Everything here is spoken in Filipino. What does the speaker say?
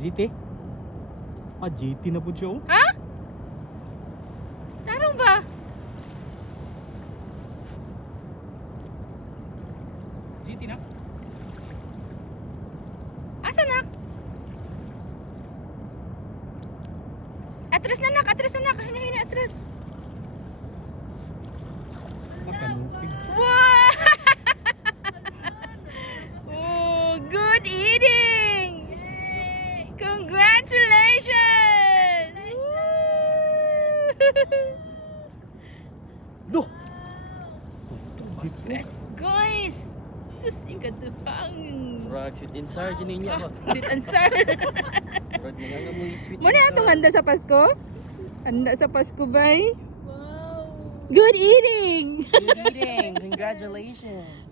GT? Ah, GT na po siya oh. Ha? Tarong ba? GT na? Asa nak? Atras na nak, atras na nak. Hina-hina, atras. Nakanupig. Wow! Oh, good eating! Congratulations! Duh! Yes, guys! Sus, ikadupang! Murag sweet and sour din niya ba? Sweet and sour! Murag nangangamoy sweet. Muna itong handa sa Pasko? Handa sa Pasko, bay? Wow! Good eating! Good eating! Congratulations!